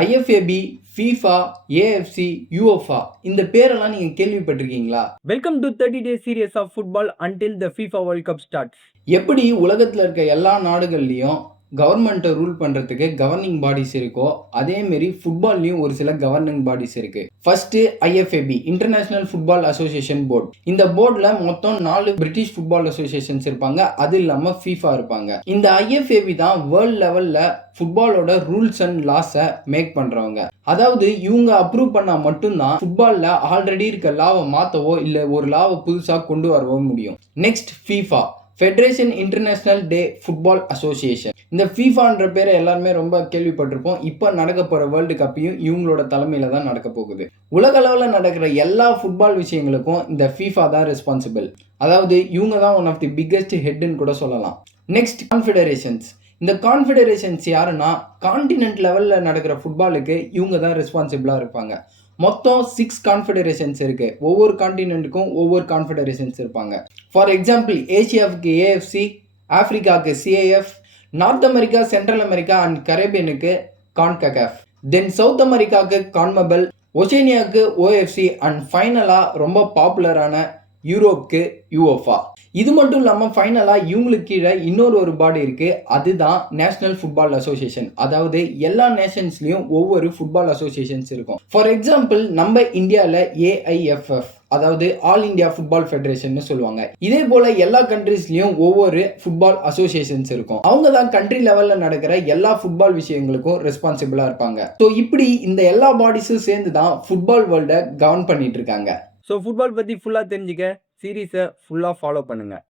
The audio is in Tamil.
ஐஎஃப்ஏபி, FIFA, ஏஎஃப்சி, யுஎஃபா இந்த பேரெல்லாம் நீங்க கேள்விப்பட்டிருக்கீங்களா? Welcome to 30-day series of football until the FIFA World Cup starts. எப்படி உலகத்துல இருக்க எல்லா நாடுகள்லயும் கவர்மெண்ட்டை ரூல் பண்றதுக்கு கவர்னிங் பாடிஸ் இருக்கோ, அதே மாதிரி ஃபுட்பால்லையும் ஒரு சில கவர்னிங் பாடிஸ் இருக்கு. First IFAB, international football association board. இந்த போர்டுல மொத்தம் 4 பிரிட்டிஷ் ஃபுட்பால் அசோசியேஷன்ஸ் இருப்பாங்க. அது இல்லாம FIFA இருப்பாங்க. இந்த ஐஎஃப்ஏபி தான் வேர்ல்ட் லெவல்ல ஃபுட்பாலோட ரூல்ஸ் அண்ட் லாஸை மேக் பண்றவங்க. அதாவது இவங்க அப்ரூவ் பண்ணா மட்டும்தான் ஃபுட்பால்ல ஆல்ரெடி இருக்க லாவை மாத்தவோ இல்ல ஒரு லாவை புதுசா கொண்டு வரவோ முடியும். Next FIFA, federation international day football association. இந்த ஃபீஃபான்ற பேரை எல்லாருமே ரொம்ப கேள்விப்பட்டிருப்போம். இப்போ நடக்க போகிற வேர்ல்டு கப்பையும் இவங்களோட தலைமையில் தான் நடக்க போகுது. உலக அளவில் நடக்கிற எல்லா ஃபுட்பால் விஷயங்களுக்கும் இந்த FIFA தான் ரெஸ்பான்சிபிள். அதாவது இவங்க தான் ஒன் ஆஃப் தி பிக்கெஸ்ட் ஹெட்னு கூட சொல்லலாம். Next Confederations. இந்த கான்ஃபெடரேஷன்ஸ் யாருன்னா கான்டினென்ட் லெவலில் நடக்கிற ஃபுட்பாலுக்கு இவங்க தான் ரெஸ்பான்சிபிளாக இருப்பாங்க. மொத்தம் 6 கான்ஃபெடரேஷன்ஸ் இருக்கு. ஒவ்வொரு கான்டினென்ட்டுக்கும் ஒவ்வொரு கான்ஃபெடரேஷன்ஸ் இருப்பாங்க. ஃபார் எக்ஸாம்பிள், ஏசியாவுக்கு ஏஎஃப்சி, ஆப்பிரிக்காவுக்கு CAF, North America, central America and கரேபியனுக்கு கான்ககாஃப், தென் சவுத் அமெரிக்காவுக்கு கான்மெபல், ஒசேனியாவுக்கு ஓஎஃப்சி அண்ட் ஃபைனலாக ரொம்ப பாப்புலரான யூரோப்புக்கு யுஎஃபா. இது மட்டும் இல்லாமல் ஃபைனலாக இவங்களுக்கு கீழே இன்னொரு பாடி இருக்குது. அதுதான் நேஷனல் ஃபுட்பால் அசோசியேஷன். அதாவது எல்லா நேஷன்ஸ்லேயும் ஒவ்வொரு ஃபுட்பால் அசோசியேஷன்ஸ் இருக்கும். ஃபார் எக்ஸாம்பிள், நம்ம இந்தியாவில் ஏஐஎஃப்எஃப், அதாவது ஆல் இந்தியா ஃபுட்பால் ஃபெடரேஷன் சொல்லுவாங்க. இதே போல எல்லா கண்ட்ரீஸ்லயும் ஒவ்வொரு ஃபுட்பால் அசோசியேஷன்ஸ் இருக்கும். அவங்க தான் கண்ட்ரி லெவல்ல நடக்கிற எல்லா ஃபுட்பால் விஷயங்களுக்கும் ரெஸ்பான்சிபிளா இருப்பாங்க. ஸோ இப்படி இந்த எல்லா பாடிஸும் சேர்ந்து தான் ஃபுட்பால் வேர்ல்டை கவர்ன் பண்ணிட்டு இருக்காங்க. ஸோ ஃபுட்பால் பற்றி ஃபுல்லாக தெரிஞ்சுக்க சீரீஸை ஃபுல்லாக ஃபாலோ பண்ணுங்கள்.